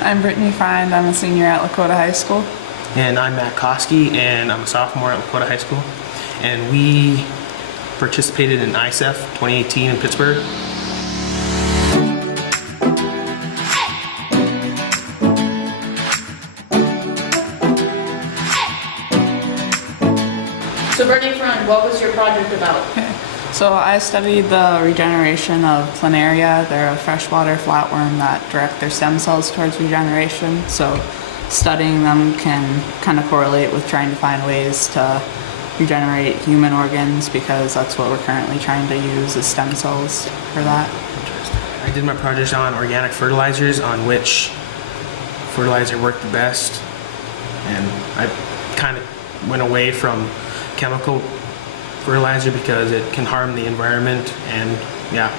I'm Brittany Find. I'm a senior at Lakota High School. And I'm Matt Koski, and I'm a sophomore at Lakota High School. And we participated in Isef 2018 in Pittsburgh. So Brittany Find, what was your project about? Okay. So I studied the regeneration of planaria. They're a freshwater flatworm that direct their stem cells towards regeneration. So studying them can kind of correlate with trying to find ways to regenerate human organs, because that's what we're currently trying to use as stem cells for that. I did my project on organic fertilizers, on which fertilizer worked the best. And I kind of went away from chemical fertilizer because it can harm the environment, and yeah.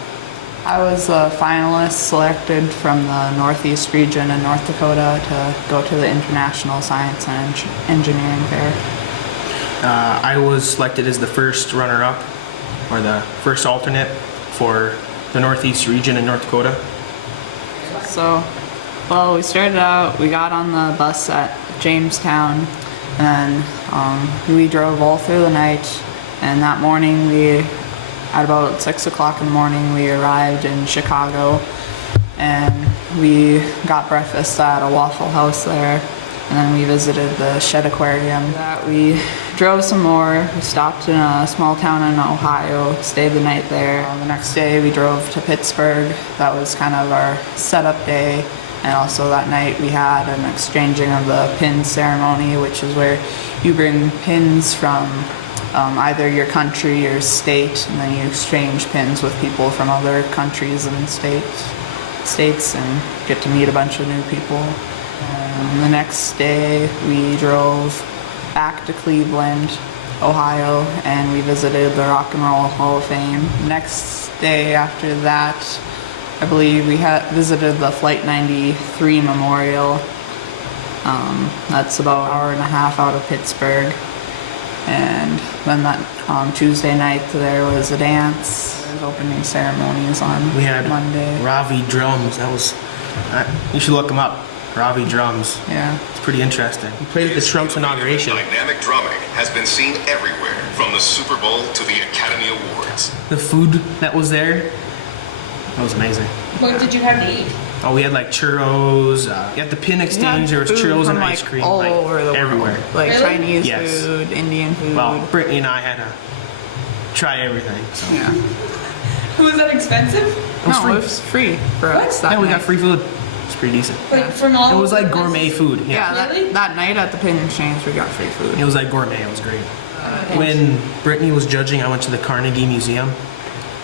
I was a finalist selected from the Northeast region in North Dakota to go to the International Science and Engineering Fair. I was selected as the first runner-up, or the first alternate for the Northeast region in North Dakota. So, well, we started out, we got on the bus at Jamestown, and then we drove all through the night. And that morning, at about 6 o'clock in the morning, we arrived in Chicago, and we got breakfast at a Waffle House there, and then we visited the Shed Aquarium. We drove some more. We stopped in a small town in Ohio, stayed the night there. The next day, we drove to Pittsburgh. That was kind of our setup day. And also that night we had an exchanging of the pin ceremony, which is where you bring pins from either your country or state, and then you exchange pins with people from other countries and states and get to meet a bunch of new people. And the next day we drove back to Cleveland, Ohio, and we visited the Rock and Roll Hall of Fame. Next day after that, I believe we visited the Flight 93 Memorial. That's about an hour and a half out of Pittsburgh. And then that Tuesday night there was a dance. There was opening ceremonies on Monday. We had Ravi drums. You should look them up. Ravi drums. Yeah. It's pretty interesting. We played at the Trump's inauguration. Dynamic drumming has been seen everywhere, from the Super Bowl to the Academy Awards. The food that was there, that was amazing. What did you have to eat? Oh, we had like churros. At the pin exchange, there was churros and ice cream. All like, over the everywhere. world. Like Really? Chinese Yes. food, Indian food. Well, Brittany and I had to try everything. So. Yeah. Was that expensive? It was free for us that Yeah, we night. got free food. It's pretty decent. Like from all It was over like the place? gourmet food. Yeah, Really? that night at the pin exchange we got free food. It was like gourmet. It was great. When Brittany was judging, I went to the Carnegie Museum,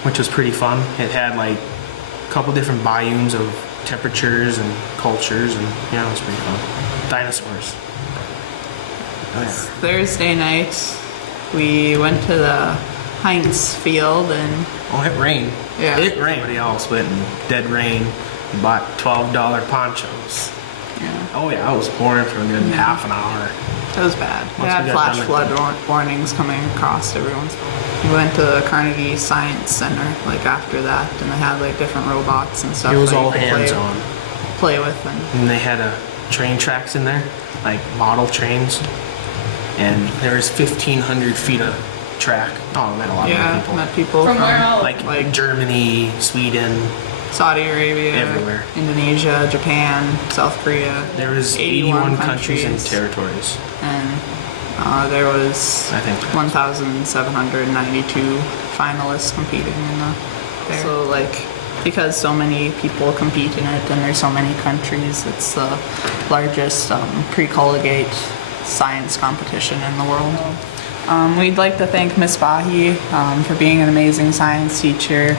which was pretty fun. It had like a couple different biomes of temperatures and cultures, and yeah, it was pretty fun. Dinosaurs. Oh, yeah. Thursday night, we went to the Heinz Field, and Oh, it rained. Yeah. It rained. Everybody else went in dead rain. We bought $12 ponchos. yeah, Oh yeah, I was pouring for a good half an hour. it was bad. We Once had we got flash done flood warnings coming across everyone's. We went to the Carnegie Science Center like after that, and they had like different robots and stuff. It was that you all could hands-on. play with, And they had train tracks in there, like model trains. And there was 1,500 feet of track. Oh, I met a lot of people. met people From where all? Like Germany, Sweden, Saudi Arabia, Everywhere. Indonesia, Japan, South Korea. there was 81 countries and territories. And there was I think. 1,792 finalists competing in the fair. So like, because so many people compete in it and there's so many countries, it's the largest pre-collegiate science competition in the world. We'd like to thank Miss Bahi for being an amazing science teacher,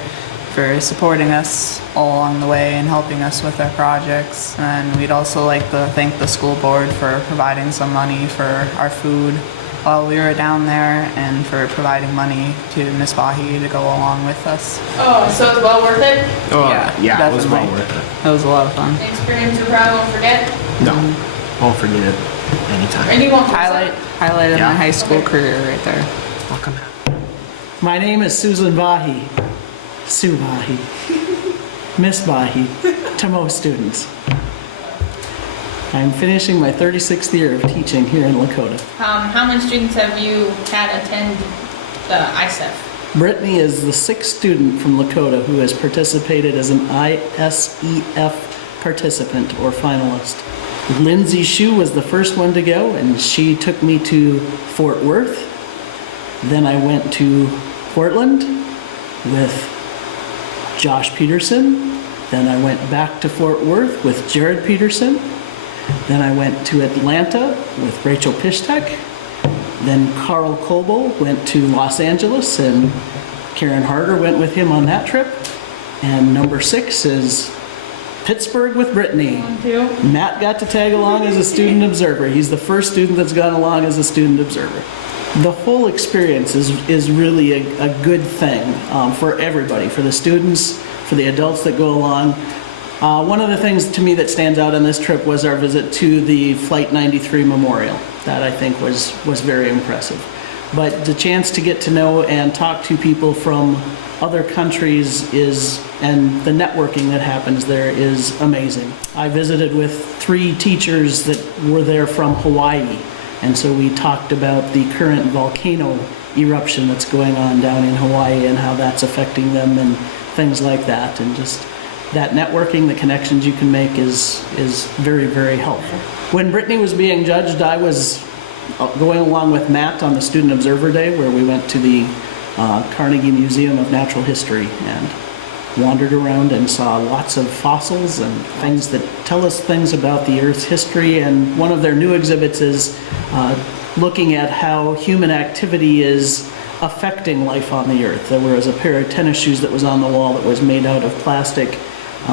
for supporting us all along the way and helping us with our projects. And we'd also like to thank the school board for providing some money for our food while we were down there, and for providing money to Miss Bahi to go along with us. Oh, so it's well worth it? Oh, Yeah, it was well definitely. worth It was a lot of fun. An experience you probably won't forget? it. No, won't forget it anytime. And you won't Highlight of Yeah. my high school career right there. Welcome. My name is Susan Bahi. Sue Bahi. Miss Bahi to most students. I'm finishing my 36th year of teaching here in Lakota. How many students have you had attend the Isef? Brittany is the 6th student from Lakota who has participated as an ISEF participant or finalist. Lindsay Shue was the first one to go, and she took me to Fort Worth. Then I went to Portland with Josh Peterson. Then I went back to Fort Worth with Jared Peterson. Then I went to Atlanta with Rachel Pishtek. Then Carl Coble went to Los Angeles, and Karen Harder went with him on that trip. And number 6 is Pittsburgh with Brittany. Matt got to tag along as a student observer. He's the first student that's gone along as a student observer. The whole experience is really a good thing for everybody, for the students, for the adults that go along. One of the things to me that stands out on this trip was our visit to the Flight 93 Memorial. That I think was very impressive. But the chance to get to know and talk to people from other countries and the networking that happens there is amazing. I visited with 3 teachers that were there from Hawaii, and so we talked about the current volcano eruption that's going on down in Hawaii and how that's affecting them and things like that. And just that networking, the connections you can make is very, very helpful. When Brittany was being judged, I was going along with Matt on the Student Observer Day, where we went to the Carnegie Museum of Natural History and wandered around and saw lots of fossils and things that tell us things about the Earth's history. And one of their new exhibits is looking at how human activity is affecting life on the Earth. There was a pair of tennis shoes that was on the wall that was made out of plastic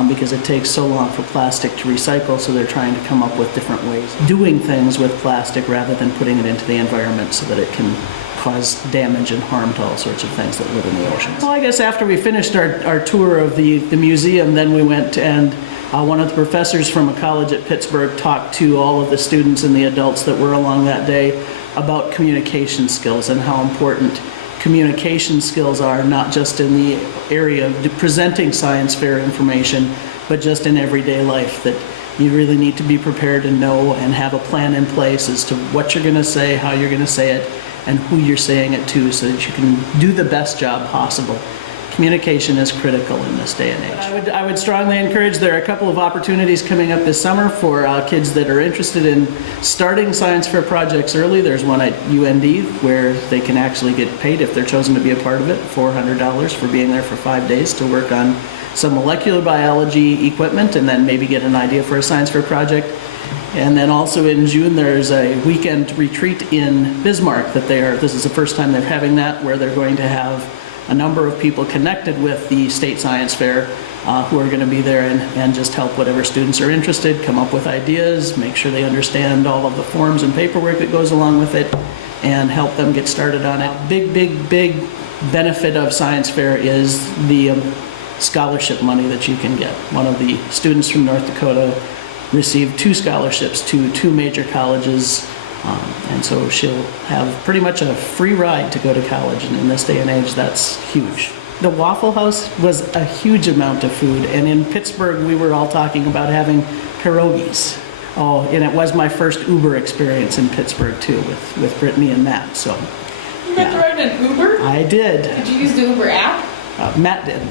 because it takes so long for plastic to recycle, so they're trying to come up with different ways doing things with plastic rather than putting it into the environment so that it can cause damage and harm to all sorts of things that live in the oceans. Well, I guess after we finished our tour of the museum, then we went and one of the professors from a college at Pittsburgh talked to all of the students and the adults that were along that day about communication skills and how important communication skills are, not just in the area of presenting science fair information, but just in everyday life, that you really need to be prepared and know and have a plan in place as to what you're going to say, how you're going to say it, and who you're saying it to, so that you can do the best job possible. Communication is critical in this day and age. I would strongly encourage, there are a couple of opportunities coming up this summer for kids that are interested in starting science fair projects early. There's one at UND where they can actually get paid if they're chosen to be a part of it, $400 for being there for 5 days to work on some molecular biology equipment and then maybe get an idea for a science fair project. And then also in June, there's a weekend retreat in Bismarck this is the first time they're having that, where they're going to have a number of people connected with the State Science Fair who are going to be there and just help whatever students are interested, come up with ideas, make sure they understand all of the forms and paperwork that goes along with it, and help them get started on it. Big benefit of Science Fair is the scholarship money that you can get. One of the students from North Dakota received 2 scholarships to 2 major colleges. And so she'll have pretty much a free ride to go to college, and in this day and age, that's huge. The Waffle House was a huge amount of food, and in Pittsburgh, we were all talking about having pierogies. Oh, and it was my first Uber experience in Pittsburgh too, with Brittany and Matt, so. You got to ride an Uber? I did. Did you use the Uber app? Matt did.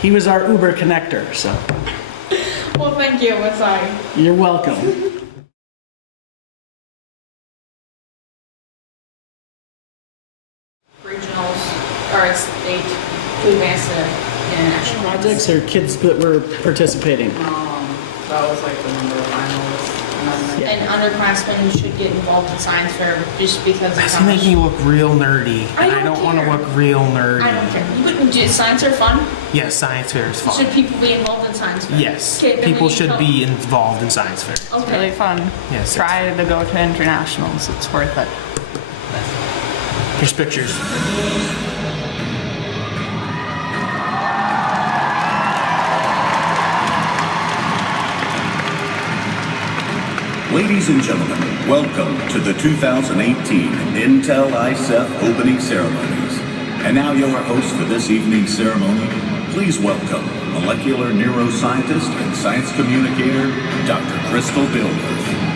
He was our Uber connector, so. Well, thank you. I'm sorry. You're welcome. Regionals or state to advance to international Projects or kids that were participating? That was like the number of finalists. And then And underclassmen should get involved in science fair just because of That's how much. making you look real nerdy. I And I don't don't want to care. look real nerdy. I don't care. You wouldn't do science are fun. Yes, science fair is fun. Should people be involved in science fair? Yes, Okay, then we people need should help. be involved in science fair. it's Okay. really fun. Yes, Try to go to internationals. It's worth it. Here's pictures. Ladies and gentlemen, welcome to the 2018 Intel Isef opening ceremonies. And now your host for this evening's ceremony, please welcome molecular neuroscientist and science communicator, Dr. Crystal Dilworth.